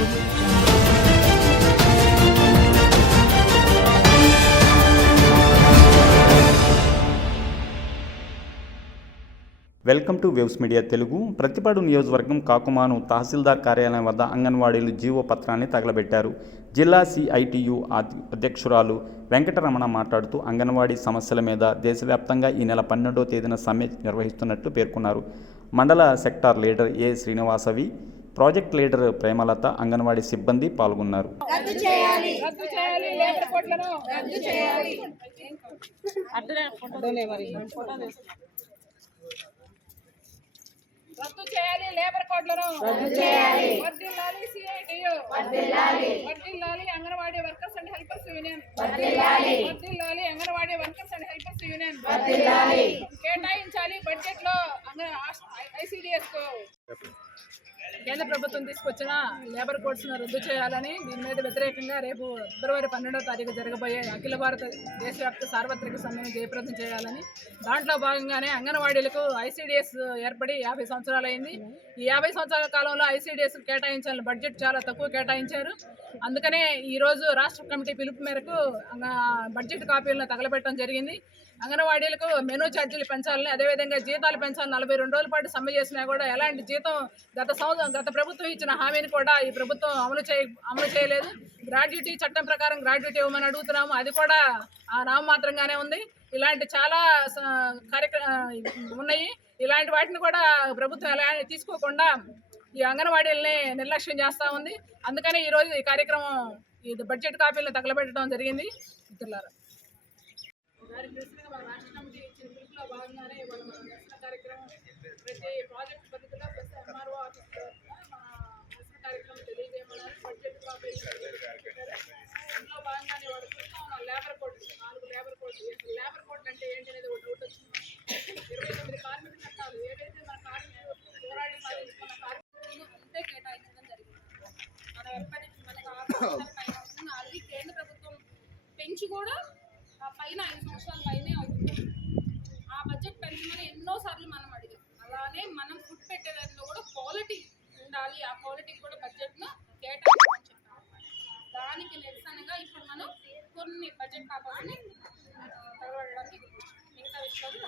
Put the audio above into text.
Welcome to waves media Telugu. Prathipadu నియోజకవర్గం కాకుమాను తహసీల్దార్ కార్యాలయం వద్ద అంగన్వాడీలు జీవో పత్రాన్ని తగలబెట్టారు. జిల్లా సిఐటియు అధ్యక్షురాలు వెంకటరమణ మాట్లాడుతూ అంగన్వాడీ సమస్యల మీద దేశవ్యాప్తంగా ఈ నెల 12వ తేదీన సమ్మె నిర్వహిస్తున్నట్టు పేర్కొన్నారు. మండల సెక్టార్ లీడర్ ఏ శ్రీనివాసవి, ప్రాజెక్ట్ లీడర్ ప్రేమలత, అంగన్వాడీ సిబ్బంది పాల్గొన్నారు. రద్దు చేయాలి లేబర్ కోడ్లను, రద్దు చేయాలి. వర్ధిల్లాలి సిఐటియు, వర్ధిల్లాలి. వర్ధిల్లాలి anganwadi workers and helpers union, వర్ధిల్లాలి. వర్ధిల్లాలి anganwadi workers and helpers union, వర్ధిల్లాలి. కేటాయించాలి బడ్జెట్ లో ఐసిడిఎస్ కు. కేంద్ర ప్రభుత్వం తీసుకొచ్చిన లేబర్ కోడ్స్ ను రద్దు చేయాలని, దీని మీద వ్యతిరేకంగా రేపు ఫిబ్రవరి 12వ తారీఖు జరగబోయే అఖిల భారత దేశవ్యాప్త సార్వత్రిక సమ్మెను జయప్రదం చేయాలని, దాంట్లో భాగంగానే అంగన్వాడీలకు ఐసిడిఎస్ ఏర్పడి 50 సంవత్సరాలైంది. ఈ 50 సంవత్సరాల కాలంలో ఐసిడిఎస్ కేటాయించాలని బడ్జెట్ చాలా తక్కువ కేటాయించారు. అందుకనే ఈరోజు రాష్ట్ర కమిటీ పిలుపు మేరకు బడ్జెట్ కాపీలను తగలబెట్టడం జరిగింది. అంగన్వాడీలకు మెనూ ఛార్జీలు పెంచాలని, అదేవిధంగా జీతాలు పెంచాలని 42 రోజుల పాటు సమ్మె చేసినా కూడా ఎలాంటి జీతం గత ప్రభుత్వం ఇచ్చిన హామీని కూడా ఈ ప్రభుత్వం అమలు చేయలేదు. గ్రాడ్యుటీ చట్టం ప్రకారం గ్రాడ్యుటీ ఇవ్వమని అడుగుతున్నాము, అది కూడా నామమాత్రంగానే ఉంది. ఇలాంటి చాలా ఉన్నాయి. ఇలాంటి వాటిని కూడా ప్రభుత్వం ఎలా తీసుకోకుండా ఈ అంగన్వాడీలని నిర్లక్ష్యం చేస్తూ ఉంది. అందుకని ఈరోజు ఈ కార్యక్రమం ఇది బడ్జెట్ కాపీలను తగలబెట్టడం జరిగింది. మిత్రులారా, రాష్ట్ర కమిటీ ఇచ్చిన పిలుపులో భాగంగానే నిరసన కార్యక్రమం ప్రతి ప్రాజెక్ట్ పద్ధతిలో ప్లస్ ఎంఆర్ఓ ఆఫీస్ మన నిరసన కార్యక్రమం తెలియజేయమన్నారు. బడ్జెట్ కాపీ అందులో భాగంగానే వాడు చూస్తాం లేబర్ కోడ్, 4 లేబర్ కోడ్లు. లేబర్ కోడ్లు అంటే ఏంటి అనేది ఒక డౌట్ వచ్చింది. 29 కార్మిక చట్టాలు ఏవైతే మన కార్మికులు పోరాడి సాధించుకున్న కార్మికులను అంతే కేటాయించడం జరిగింది. మనం ఎప్పటికీ మనకు 6 సంవత్సరాల పైన అవుతుంది. ఆల్రెడీ కేంద్ర ప్రభుత్వం పెంచి కూడా పైన 5 సంవత్సరాల పైనే అవుతుంది. ఆ బడ్జెట్ పెంచమని ఎన్నోసార్లు మనం అడిగాం. అలానే మనం ఫుడ్ పెట్టే దాంట్లో కూడా క్వాలిటీ ఉండాలి, ఆ క్వాలిటీకి కూడా బడ్జెట్ను కేటాయించమని చెప్పాము. దానికి నిరసనగా ఇప్పుడు మనం కొన్ని బడ్జెట్ కాపాలని తగలబడడానికి మిగతా విషయాలు